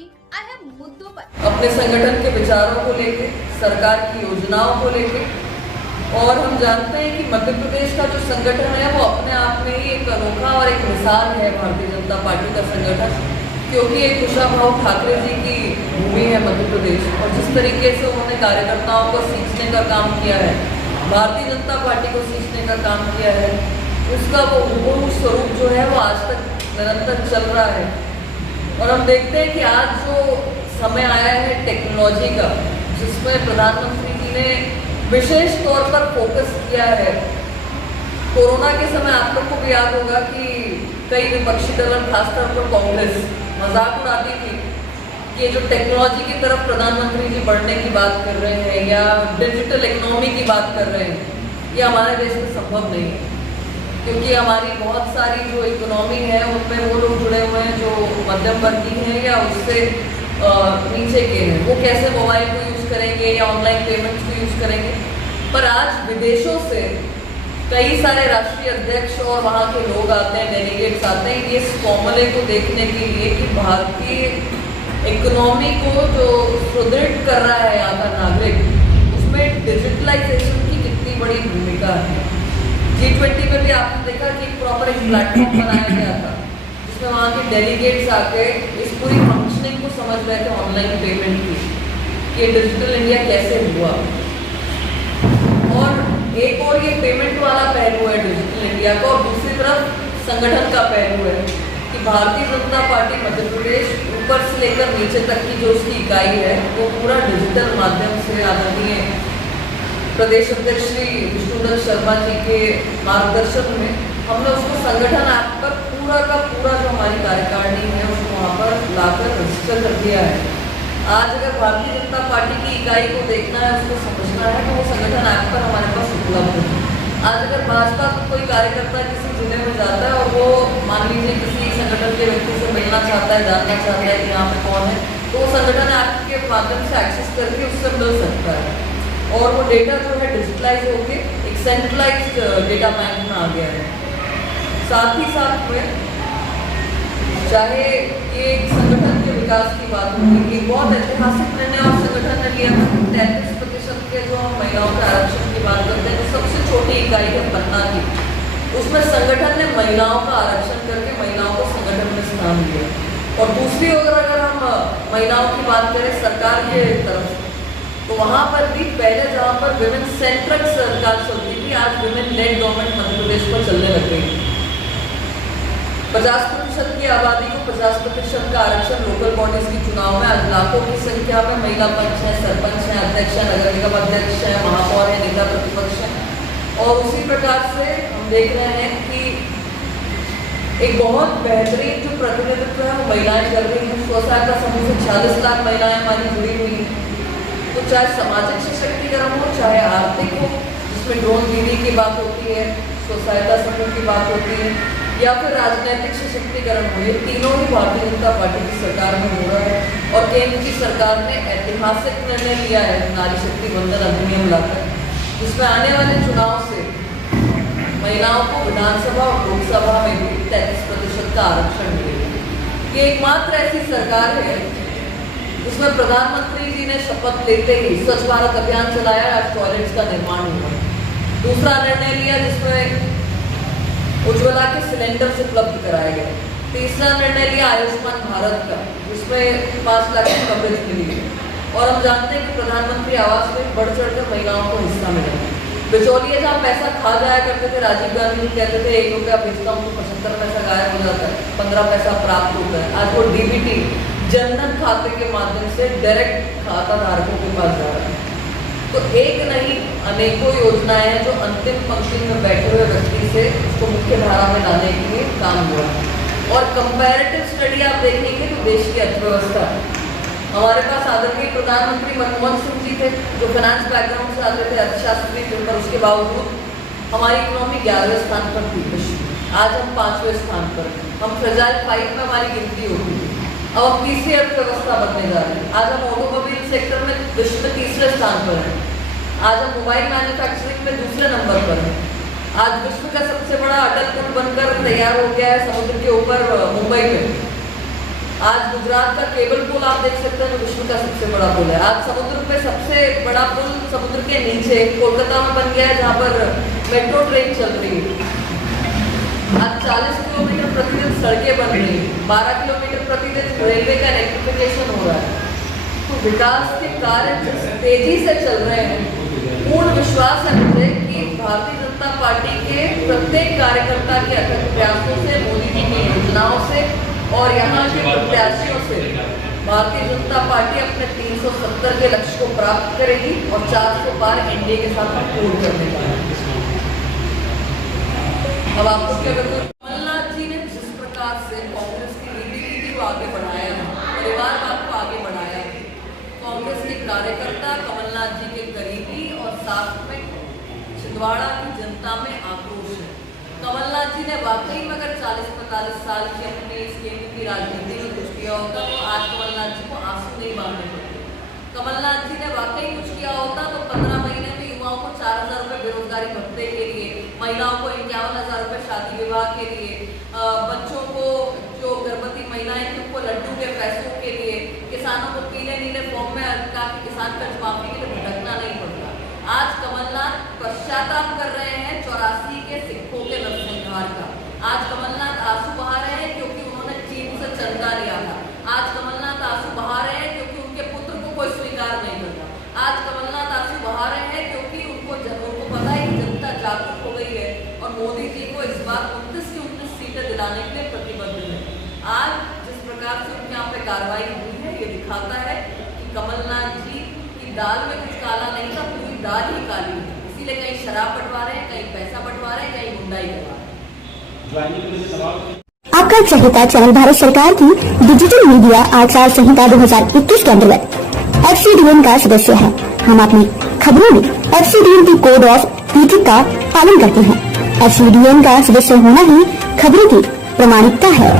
की अहम मुद्दों पर अपने संगठन के विचारों को लेके, सरकार की योजनाओं को लेके, और हम जानते हैं कि मध्य प्रदेश का जो संगठन है वो अपने आप में ही एक अनोखा और एक मिसाल है भारतीय जनता पार्टी का संगठन, क्योंकि एक कुशाभाऊ ठाकरे जी की भूमि है मध्य प्रदेश। और जिस तरीके से उन्होंने कार्यकर्ताओं को सींचने का काम किया है, भारतीय जनता पार्टी को सींचने का काम किया है, उसका वो हूबहू स्वरूप जो है वो आज तक निरंतर चल रहा है। और हम देखते हैं कि आज जो समय आया है टेक्नोलॉजी का, जिसमें प्रधानमंत्री जी ने विशेष तौर पर फोकस किया है। कोरोना के समय आप लोग को भी याद होगा कि कई विपक्षी दल, खासतौर पर कांग्रेस, मजाक उड़ाती थी कि ये जो टेक्नोलॉजी की तरफ प्रधानमंत्री जी बढ़ने की बात कर रहे हैं या डिजिटल इकोनॉमी की बात कर रहे हैं, ये हमारे देश में संभव नहीं है, क्योंकि हमारी बहुत सारी जो इकोनॉमी है उनमें वो लोग जुड़े हुए हैं जो मध्यम वर्गीय हैं या उससे नीचे के हैं। वो कैसे मोबाइल को यूज़ करेंगे या ऑनलाइन पेमेंट्स को यूज़ करेंगे। पर आज विदेशों से कई सारे राष्ट्रीय अध्यक्ष और वहाँ के लोग आते हैं, डेलीगेट्स आते हैं इस फॉर्मूले को देखने के लिए कि भारतीय इकोनॉमी को जो सुदृढ़ कर रहा है यहाँ का नागरिक, उसमें डिजिटलाइजेशन की कितनी बड़ी भूमिका है। G20 में भी आपने देखा कि एक प्रॉपर एक प्लेटफॉर्म बनाया गया था, जिसमें वहाँ के डेलीगेट्स आके इस पूरी फंक्शनिंग को समझ रहे थे ऑनलाइन पेमेंट की, कि डिजिटल इंडिया कैसे हुआ। और एक और ये पेमेंट वाला पहलू है डिजिटल इंडिया का, और दूसरी तरफ संगठन का पहलू है कि भारतीय जनता पार्टी मध्य प्रदेश ऊपर से लेकर नीचे तक की जो उसकी इकाई है वो पूरा डिजिटल माध्यम से आदरणीय प्रदेश अध्यक्ष श्री विष्णुदत्त शर्मा जी के मार्गदर्शन में हमने उसको संगठन ऐप पर पूरा का पूरा जो हमारी कार्यकारिणी है उसको वहाँ पर लाकर रजिस्टर कर दिया है। आज अगर भारतीय जनता पार्टी की इकाई को देखना है, उसको समझना है, तो वो संगठन ऐप पर हमारे पास उपलब्ध है। आज अगर भाजपा का कोई कार्यकर्ता किसी जिले में जाता है और वो मान लीजिए किसी संगठन के व्यक्ति से मिलना चाहता है, जानना चाहता है कि यहाँ पे कौन है, तो वो संगठन ऐप के माध्यम से एक्सेस करके उससे मिल सकता है। और वो डेटा जो है डिजिटलाइज होके एक सेंट्रलाइज्ड डेटा बैंक में आ गया है। साथ ही साथ में चाहे ये एक संगठन के विकास की बात होगी, एक बहुत ऐतिहासिक निर्णय और संगठन ने लिया 33% के जो हम महिलाओं के आरक्षण की बात करते हैं, जो सबसे छोटी इकाई है पन्ना की, उसमें संगठन ने महिलाओं का आरक्षण करके महिलाओं को संगठन में स्थान दिया। और दूसरी ओर अगर हम महिलाओं की बात करें सरकार के तरफ, तो वहाँ पर भी पहले जहाँ पर विमेन सेंट्रिक सरकार चलती थी, आज women lead government Madhya Pradesh पर चलने लग गई। 50% की आबादी को 50% का आरक्षण लोकल बॉडीज की चुनाव में आज लाखों की संख्या में महिला पंच है, सरपंच है, अध्यक्ष है, नगर निगम अध्यक्ष है, महापौर है, नेता प्रतिपक्ष है। और उसी प्रकार से हम देख रहे हैं कि एक बहुत बेहतरीन जो प्रतिनिधित्व है वो महिलाएं कर रही हैं। स्वसहायता समूह से 46 लाख महिलाएं हमारी जुड़ी हुई हैं। तो चाहे सामाजिक सशक्तिकरण हो, चाहे आर्थिक हो, जिसमें ड्रोन दीदी की बात होती है, स्वसहायता समूह की बात होती है, या फिर राजनीतिक सशक्तिकरण हो, ये तीनों ही भारतीय जनता पार्टी की सरकार में हो रहा है। और केंद्र की सरकार ने ऐतिहासिक निर्णय लिया है नारी शक्ति वंदन अधिनियम लाकर, जिसमें आने वाले चुनाव से महिलाओं को विधानसभा और लोकसभा में भी 33% का आरक्षण मिलेगा। ये एकमात्र ऐसी सरकार है जिसमें प्रधानमंत्री जी ने शपथ लेते ही स्वच्छ भारत अभियान चलाया, आज टॉयलेट्स का निर्माण हुआ। दूसरा निर्णय लिया जिसमें उज्ज्वला के सिलेंडर्स उपलब्ध कराए गए। तीसरा निर्णय लिया आयुष्मान भारत का, जिसमें 5 लाख की कवरेज मिली। और हम जानते हैं कि प्रधानमंत्री आवास में बढ़ चढ़कर महिलाओं को हिस्सा मिला। बिचौलिए जहाँ पैसा खा जाया करते थे, राजीव गांधी जी कहते थे 1 रुपया भेजता हूँ तो 75 पैसा गायब हो जाता है, 15 पैसा प्राप्त होता है। आज वो डीबीटी जनधन खाते के माध्यम से डायरेक्ट खाता धारकों के पास जा रहा है। तो एक नहीं अनेकों योजनाएं हैं जो अंतिम पंक्ति में बैठे हुए व्यक्ति से उसको मुख्य धारा में लाने के लिए काम हुआ है। और कंपैरेटिव स्टडी आप देखेंगे तो देश की अर्थव्यवस्था, हमारे पास आदरणीय प्रधानमंत्री मनमोहन सिंह जी थे जो फाइनेंस बैकग्राउंड से आते थे, अर्थशास्त्री थे, पर उसके बावजूद हमारी इकोनॉमी 11वें स्थान पर थी विश्व में। आज हम 5वें स्थान पर हैं। हम फ्रेजाइल 5 में हमारी गिनती होती थी, अब हम तीसरी अर्थव्यवस्था बनने जा रहे हैं। आज हम ऑटोमोबाइल सेक्टर में विश्व में 3रे स्थान पर हैं। आज हम मोबाइल मैन्युफैक्चरिंग में 2रे नंबर पर हैं। आज विश्व का सबसे बड़ा अटल पुल बनकर तैयार हो गया है समुद्र के ऊपर मुंबई में। आज गुजरात का केबल पुल आप देख सकते हैं, जो विश्व का सबसे बड़ा पुल है। आज समुद्र पे सबसे बड़ा पुल समुद्र के नीचे कोलकाता में बन गया है, जहाँ पर मेट्रो ट्रेन चल रही है। आज 40 किलोमीटर प्रतिदिन सड़कें बन रही है, 12 किलोमीटर प्रतिदिन रेलवे का इलेक्ट्रिफिकेशन हो रहा है। तो विकास के कार्य तेजी से चल रहे हैं। पूर्ण विश्वास है मुझे कि भारतीय जनता पार्टी के प्रत्येक कार्यकर्ता के अथक प्रयासों से, मोदी जी की योजनाओं से और यहाँ के प्रत्याशियों से भारतीय जनता पार्टी अपने 370 के लक्ष्य को प्राप्त करेगी और 400 पार एनडीए के साथ पूर्ण करने का है। अब आपको क्या करना है? कमलनाथ जी ने जिस प्रकार से कांग्रेस की नीति को आगे बढ़ाया है, परिवारवाद को आगे बढ़ाया है, कांग्रेस के कार्यकर्ता कमलनाथ जी के करीबी और साथ में छिंदवाड़ा की जनता में आक्रोश है। कमलनाथ जी ने वाकई में अगर 40-45 साल की अपनी इस केंद्र की राजनीति में कुछ किया होता तो आज कमलनाथ जी को आंसू नहीं बहाने पड़ते। कमलनाथ जी ने वाकई कुछ किया होता तो 15 महीने में युवाओं को 4,000 रुपये बेरोजगारी भत्ते के लिए, महिलाओं को 51,000 रुपये शादी विवाह के लिए, बच्चों को जो गर्भवती महिलाएं थी उनको लड्डू के पैसों के लिए, किसानों को पीले नीले फॉर्म में काफी किसान कर्ज माफी के लिए भटकना नहीं पड़ता। आज कमलनाथ पश्चाताप कर रहे हैं 84 के सिक्कों के नरसंहार का। आज कमलनाथ आंसू बहा रहे हैं क्योंकि उन्होंने चीन से चंदा लिया था। आज कमलनाथ आंसू बहा रहे हैं क्योंकि उनके पुत्र को कोई स्वीकार नहीं करता। आज कमलनाथ आंसू बहा रहे हैं क्योंकि उनको पता है कि जनता जागरूक हो गई है और मोदी जी को इस बार 29 की 29 सीटें दिलाने के लिए प्रतिबद्ध है। आज जिस प्रकार से उनके यहाँ पे कार्रवाई हुई है, ये दिखाता है कि कमलनाथ जी की दाल में कुछ काला नहीं था, पूरी दाल ही काली है। इसीलिए कहीं शराब बंटवा रहे हैं, कहीं पैसा बंटवा रहे हैं, कहीं गुंडाई करवा रहे हैं। आपका चहेता चैनल भारत सरकार की डिजिटल मीडिया आचार संहिता 2021 के अंतर्गत FCDN का सदस्य है। हम अपनी खबरों में FCDN की कोड ऑफ इथिक्स का पालन करते हैं। FCDN का सदस्य होना ही खबरों की प्रामाणिकता है।